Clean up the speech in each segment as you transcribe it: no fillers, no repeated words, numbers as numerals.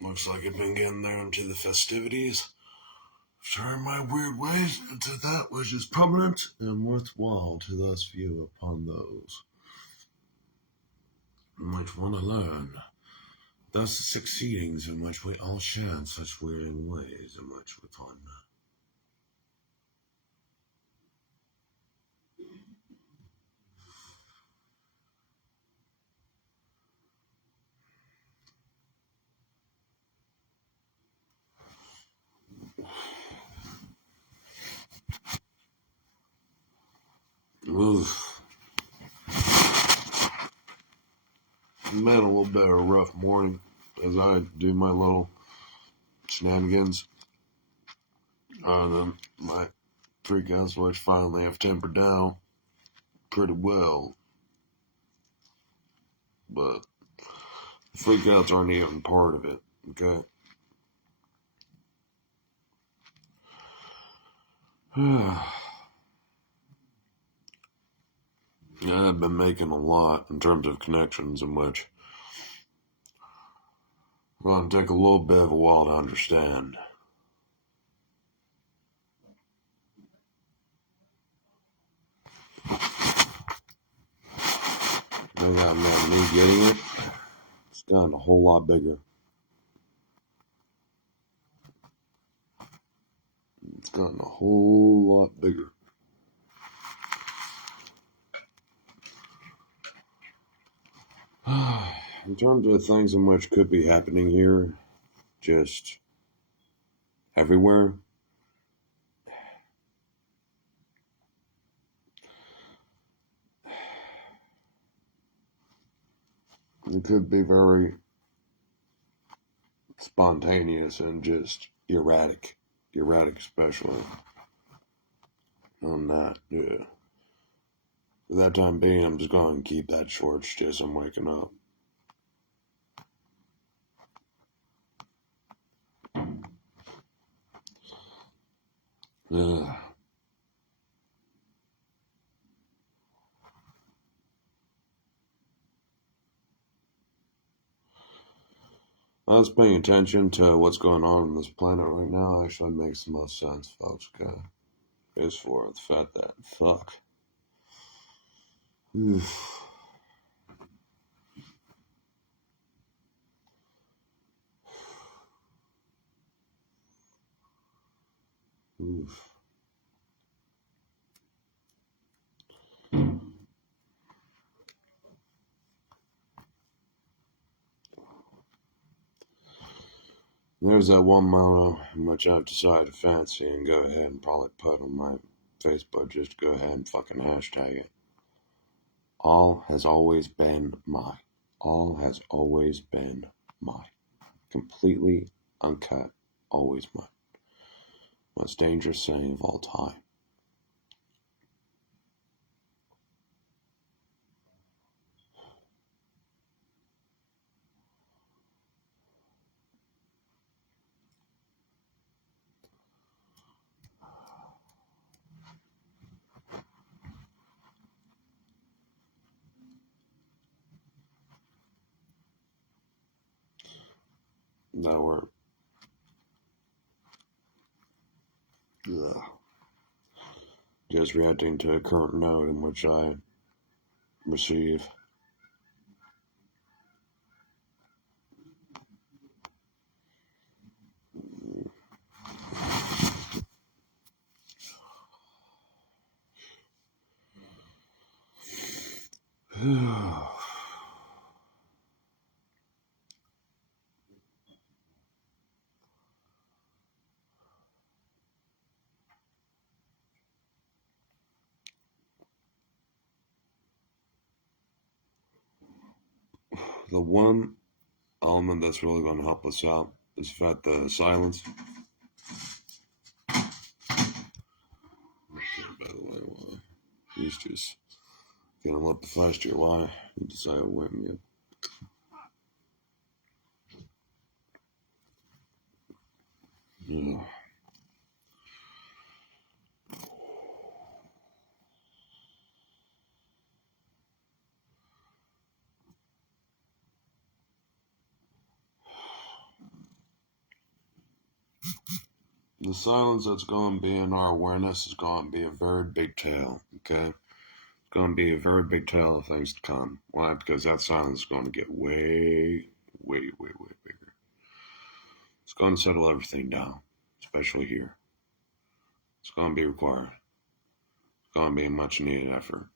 Looks like I've been getting there into the festivities. Turn my weird ways into that which is permanent and worthwhile to thus view upon those which want to learn. Thus the succeedings in which we all share in such weird ways in which we find. Oof. It's been a little bit of a rough morning as I do my little shenanigans. My freakouts, which finally have tempered down pretty well. But the freakouts aren't even part of it, okay? I've been making a lot in terms of connections in which it's going to take a little bit of a while to understand. I got me getting it. It's gotten a whole lot bigger. It's gotten a whole lot bigger. In terms of things in which could be happening here, just everywhere. It could be very spontaneous and just erratic especially on that, yeah. For that time being, I'm just going to keep that short just I'm waking up. Yeah. I was paying attention to what's going on on this planet right now. Actually makes the most sense, folks. Okay. Is for the fact that fuck. Oof. Oof. There's that one motto in which I've decided to fancy and go ahead and probably put on my Facebook. Just go ahead and fucking hashtag it. All has always been my. All has always been my. Completely uncut. Always mine. Most dangerous saying of all time. That were just reacting to a current note in which I receive. The one element that's really going to help us out is the silence. By the way, he's just gonna let the flash to your eye. You decide to wake me up. Yeah. The silence that's going to be in our awareness is going to be a very big tale, okay? It's going to be a very big tale of things to come. Why? Because that silence is going to get way, way, way, way bigger. It's going to settle everything down, especially here. It's going to be required. It's going to be a much needed effort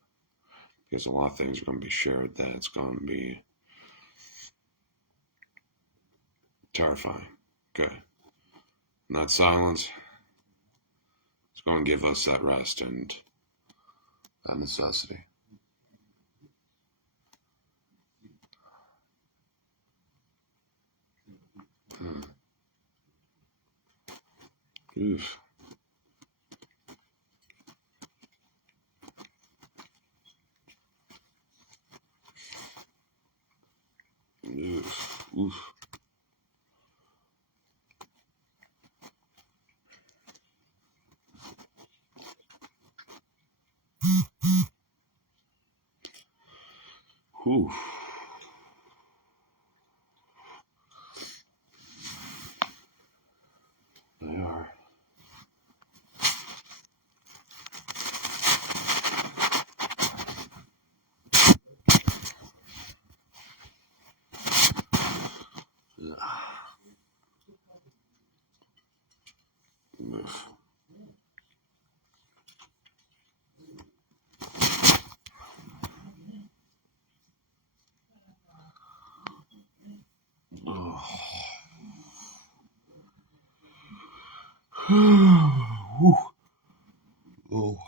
because a lot of things are going to be shared that it's going to be terrifying, okay? And that silence is going to give us that rest and that necessity. Oof. Oof. Oof. Whew. They are. Oof. Oh. Whew. Oh.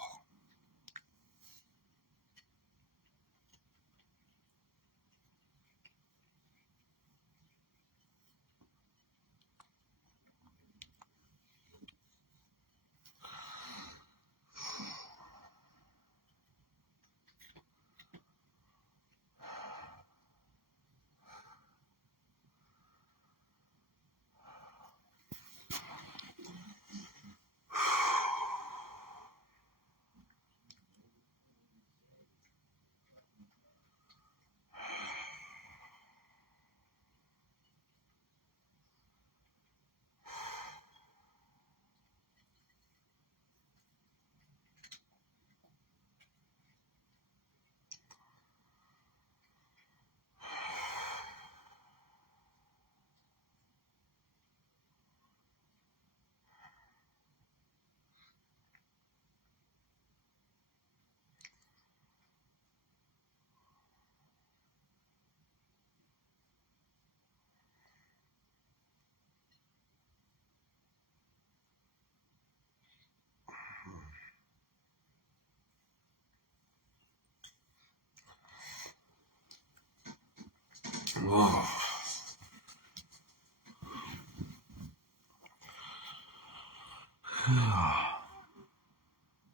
Oh.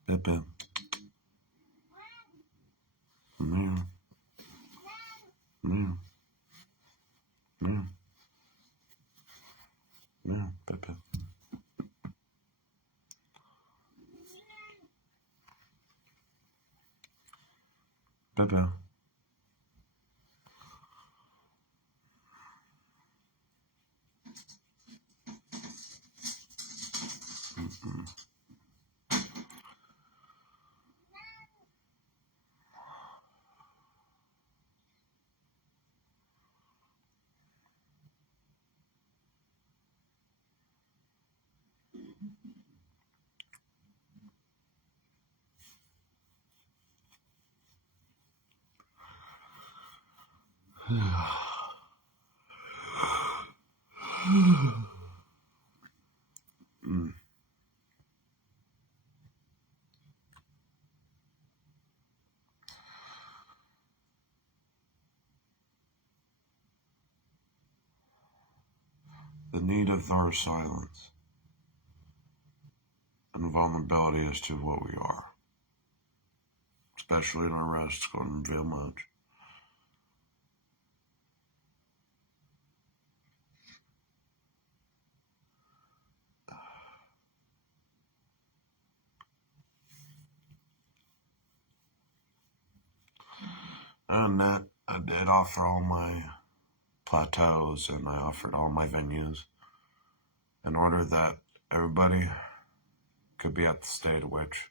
Pepe. Meow. Meow. Meow. Meow. Pepe. Pepe. The need of our silence and vulnerability as to what we are, especially in our rest, is going to reveal much. And that I did offer all my plateaus and I offered all my venues in order that everybody could be at the state at which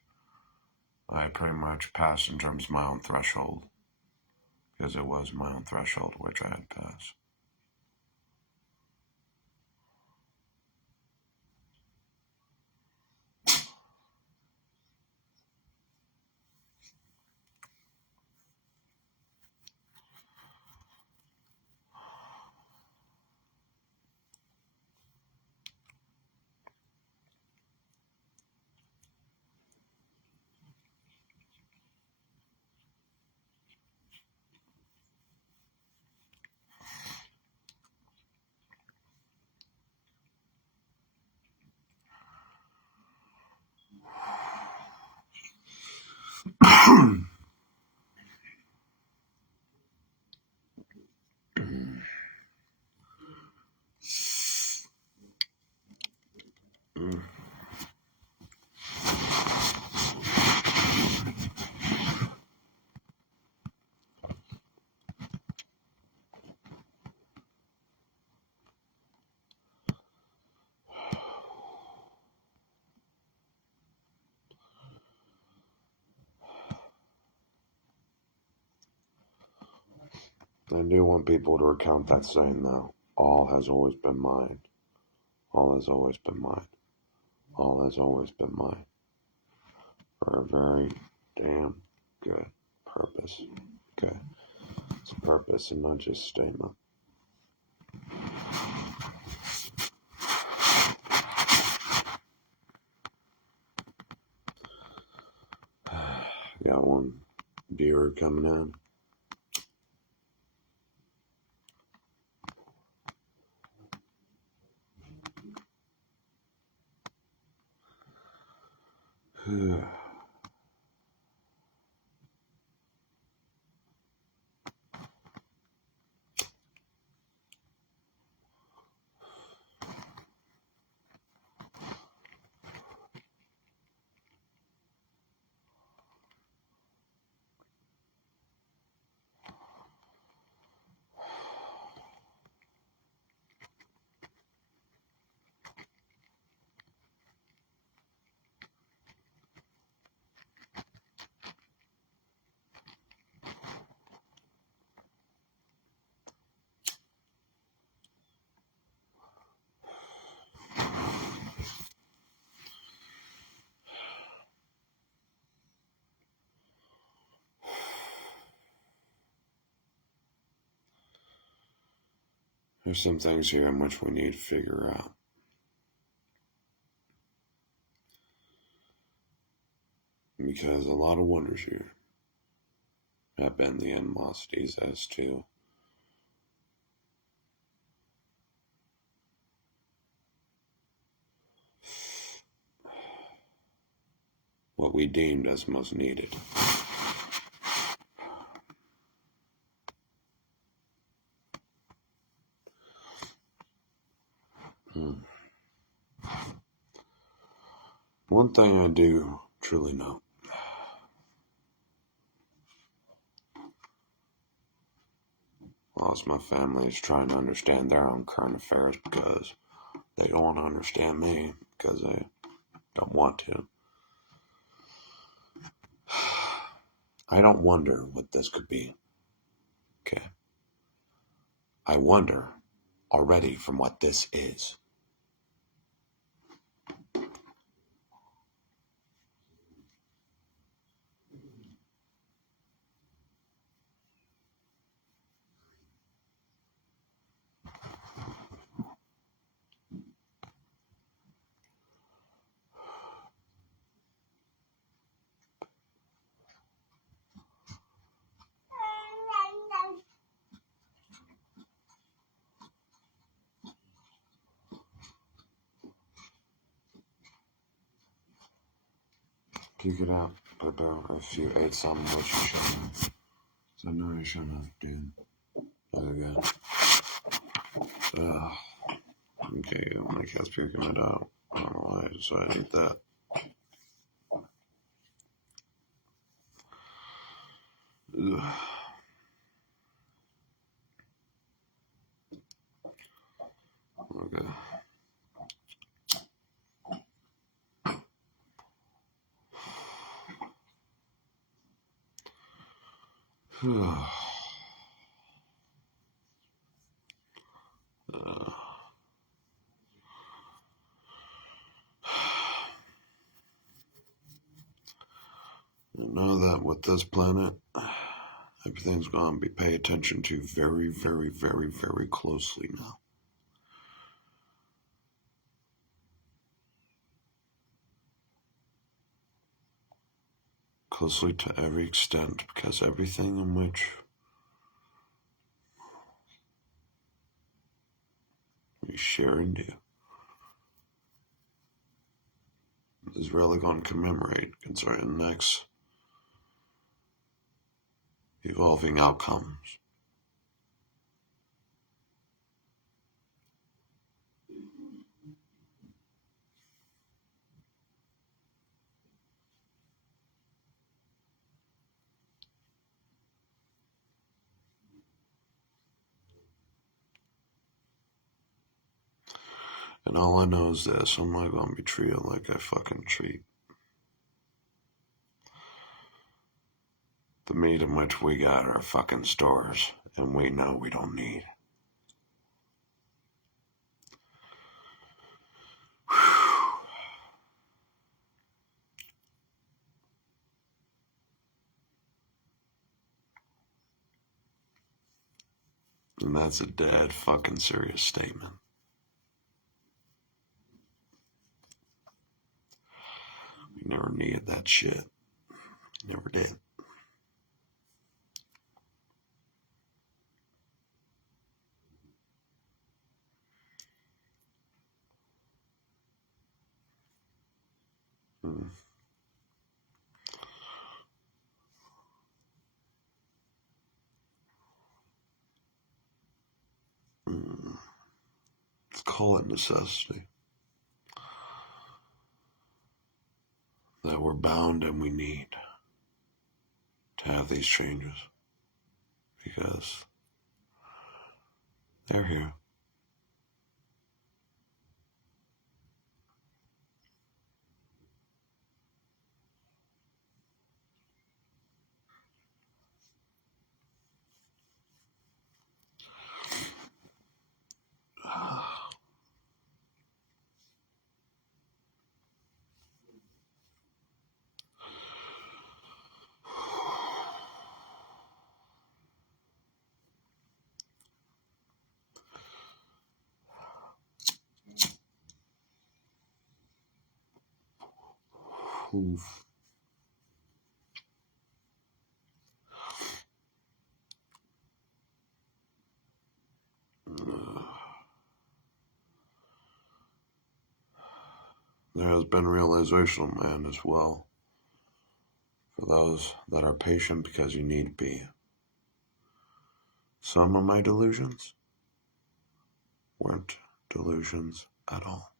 I pretty much passed in terms of my own threshold, because it was my own threshold which I had passed. I do want people to recount that saying, though. All has always been mine. All has always been mine. All has always been mine. For a very damn good purpose. Okay? It's a purpose and not just a statement. Got one viewer coming in. There's some things here in which we need to figure out. Because a lot of wonders here have been the animosities as to what we deemed as most needed. One thing I do truly know. Whilst my family is trying to understand their own current affairs because they don't want to understand me because they don't want to. I don't wonder what this could be. Okay. I wonder already from what this is. Kick it out, Bobo, if you ate something which you shouldn't have. So I know you shouldn't have, dude. Okay. Okay, my cat's puking it out. I don't know why I decided to eat that. Ugh. Okay. You know that with this planet, everything's going to be paid attention to very, very, very, very closely now. Closely to every extent, because everything in which we share and do is really going to commemorate concerning the next evolving outcomes. And all I know is this, I'm not going to be treated like I fucking treat the meat in which we got our fucking stores, and we know we don't need. And that's a dead fucking serious statement. We never needed that shit. Never did. Mm. Let's call it necessity. That we're bound and we need to have these changes. Because they're here. Oof. There has been realization of man as well. For those that are patient because you need to be. Some of my delusions weren't delusions at all.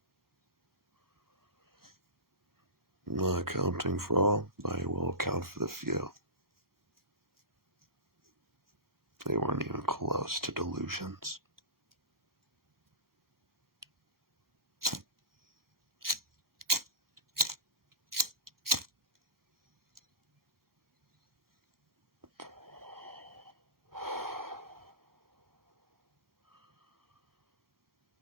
I'm not accounting for all, I will account for the few. They weren't even close to delusions.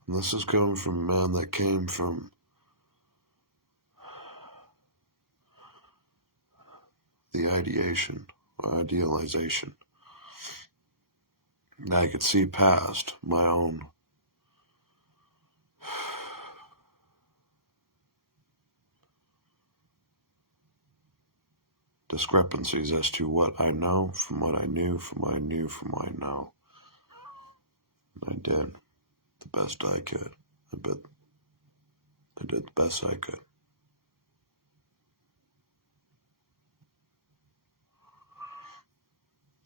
And this is coming from a man that came from the ideation or idealization. And I could see past my own discrepancies as to what I know from what I knew from what I knew from what I know. And I did the best I could. I did the best I could.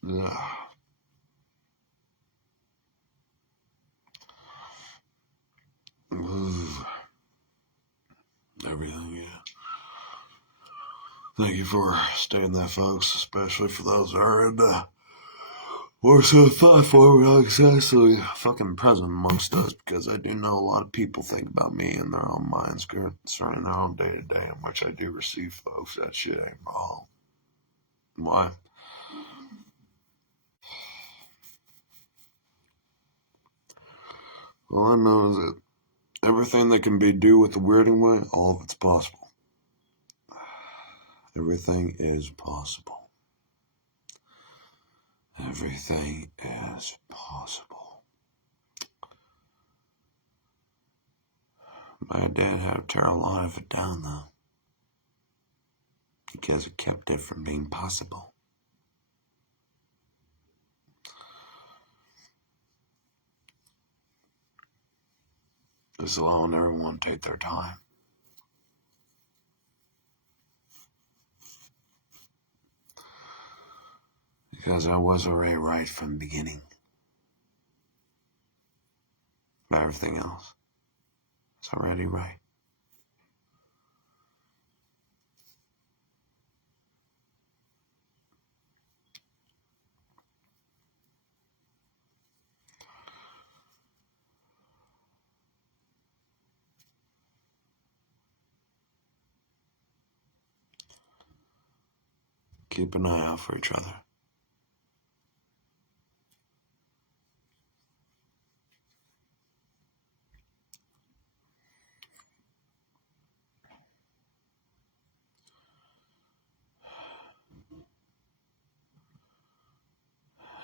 Yeah. Everything, yeah. Thank you for staying there, folks, especially for those that are in or so thoughtful, really exactly fucking present amongst us, because I do know a lot of people think about me in their own minds concerning their own day-to-day, in which I do receive folks. That shit ain't wrong. Why? All I know is that everything that can be do with the weirding way, all of it's possible. Everything is possible. Everything is possible. My dad had to tear a lot of it down, though, because it kept it from being possible. Just allowing everyone to take their time. Because I was already right from the beginning. But everything else is already right. Keep an eye out for each other.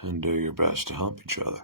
And do your best to help each other.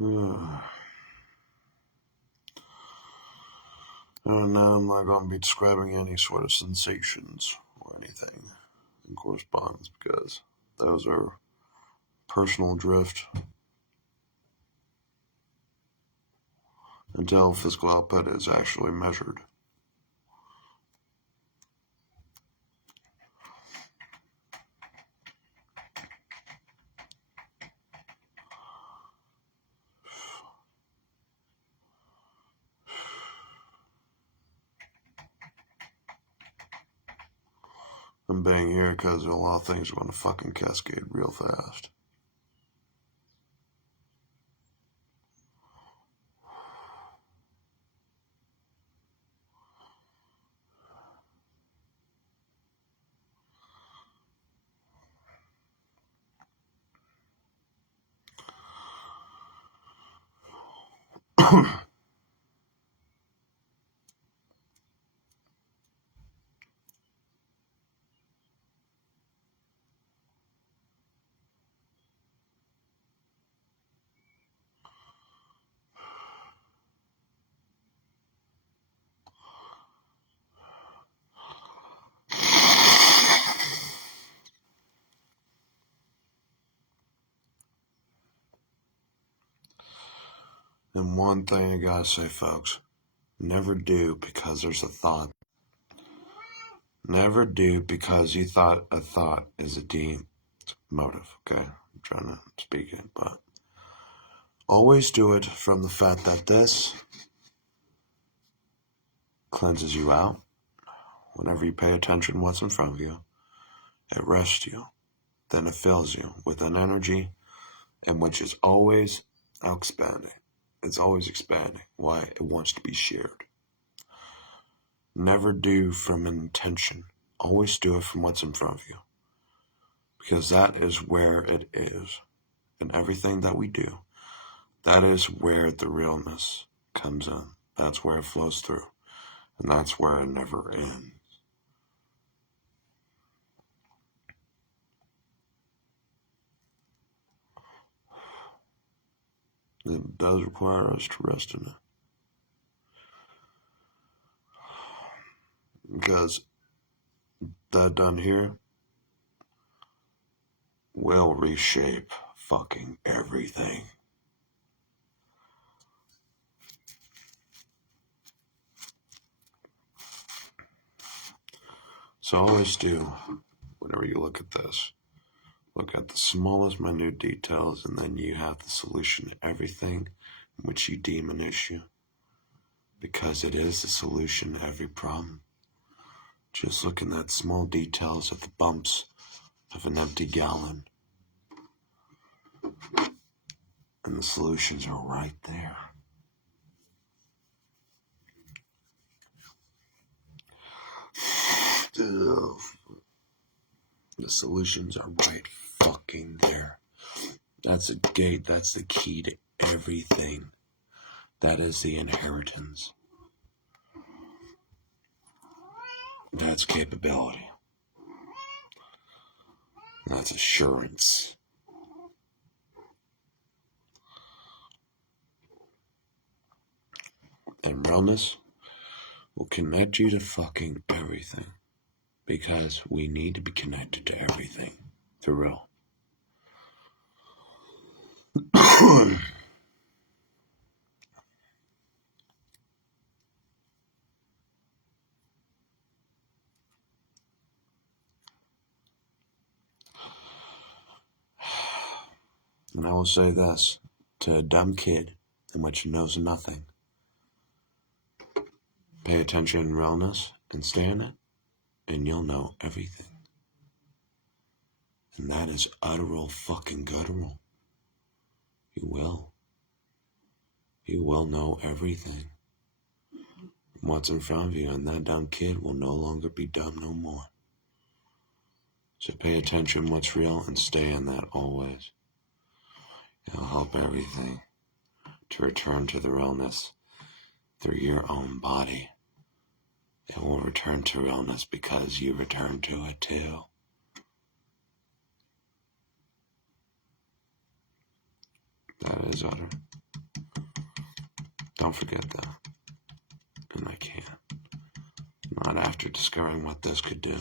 And now I'm not going to be describing any sort of sensations or anything in correspondence because those are personal drift until physical output is actually measured. I'm being here because a lot of things are going to fucking cascade real fast. And one thing I gotta say, folks, never do because there's a thought. Never do because you thought a thought is a deep motive, okay? I'm trying to speak it, but always do it from the fact that this cleanses you out. Whenever you pay attention to what's in front of you, it rests you. Then it fills you with an energy in which is always expanding. It's always expanding. Why? It wants to be shared. Never do from an intention. Always do it from what's in front of you. Because that is where it is. In everything that we do, that is where the realness comes in. That's where it flows through. And that's where it never ends. It does require us to rest in it. Because that done here will reshape fucking everything. So always do, whenever you look at this, look at the smallest minute details, and then you have the solution to everything which you deem an issue. Because it is the solution to every problem. Just looking at small details of the bumps of an empty gallon. And the solutions are right there. The solutions are right fucking there. That's a gate, that's the key to everything. That is the inheritance. That's capability. That's assurance. And realness will connect you to fucking everything. Because we need to be connected to everything. For real. And I will say this to a dumb kid in which knows nothing. Pay attention in realness and stay in it, and you'll know everything. And that is utteral fucking guttural. You will. You will know everything. What's in front of you, and that dumb kid will no longer be dumb no more. So pay attention what's real and stay in that always. It'll help everything to return to the realness through your own body. It will return to realness because you return to it too. That is utter. Don't forget that. And I can't. Not after discovering what this could do.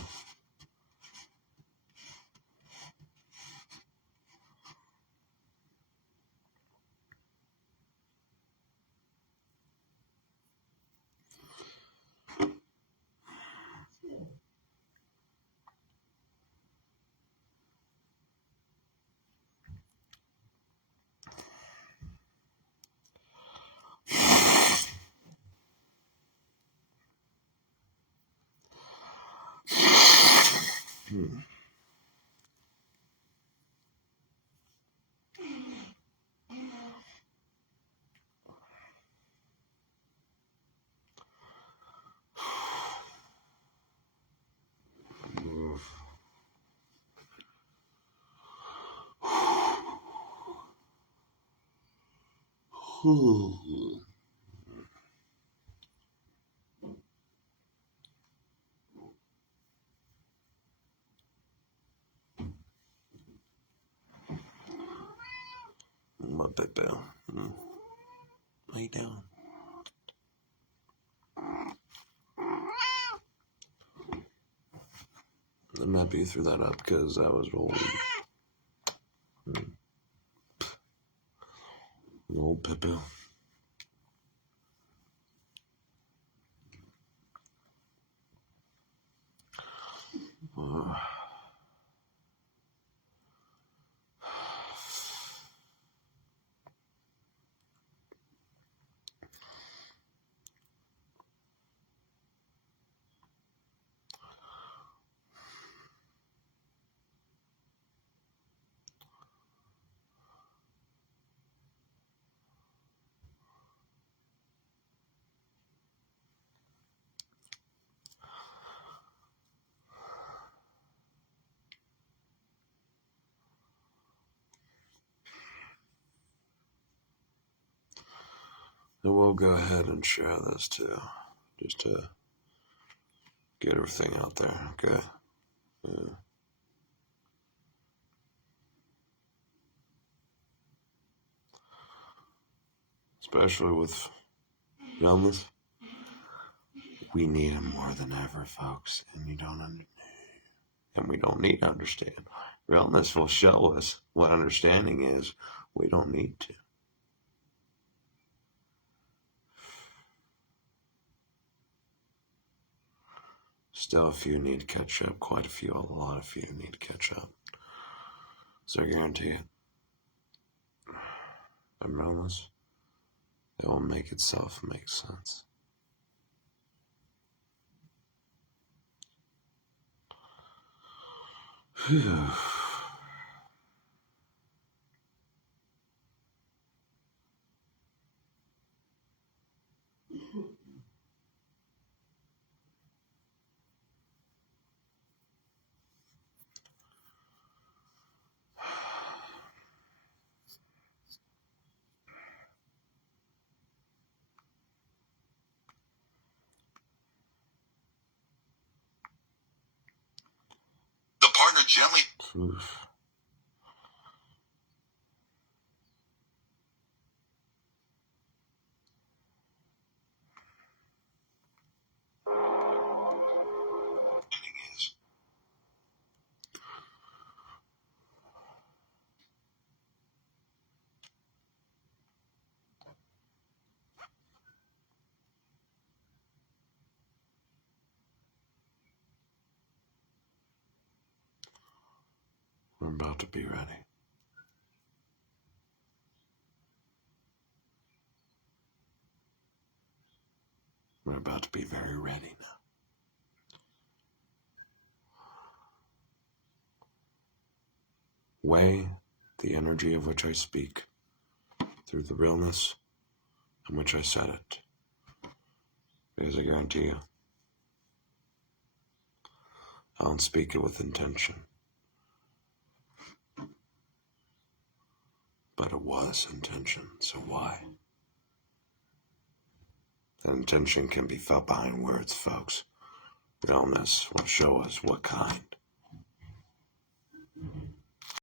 My baby. Lay down. I'm happy you threw that up because I was rolling. Old Pepe. I will go ahead and share this too, just to get everything out there, okay? Yeah. especially with realness. We need it more than ever, folks, and we don't need to understand. Realness will show us what understanding is. We don't need to. Still, a few need to catch up. Quite a few, a lot of few need to catch up. So I guarantee it. I'm realness. It will make itself make sense. Whew. The partner gently. Oof. Is. We're about to be ready. We're about to be very ready now. Weigh the energy of which I speak through the realness in which I said it. Because I guarantee you, I don't speak it with intention. But it was intention, so why? That intention can be felt behind words, folks. Realness will show us what kind.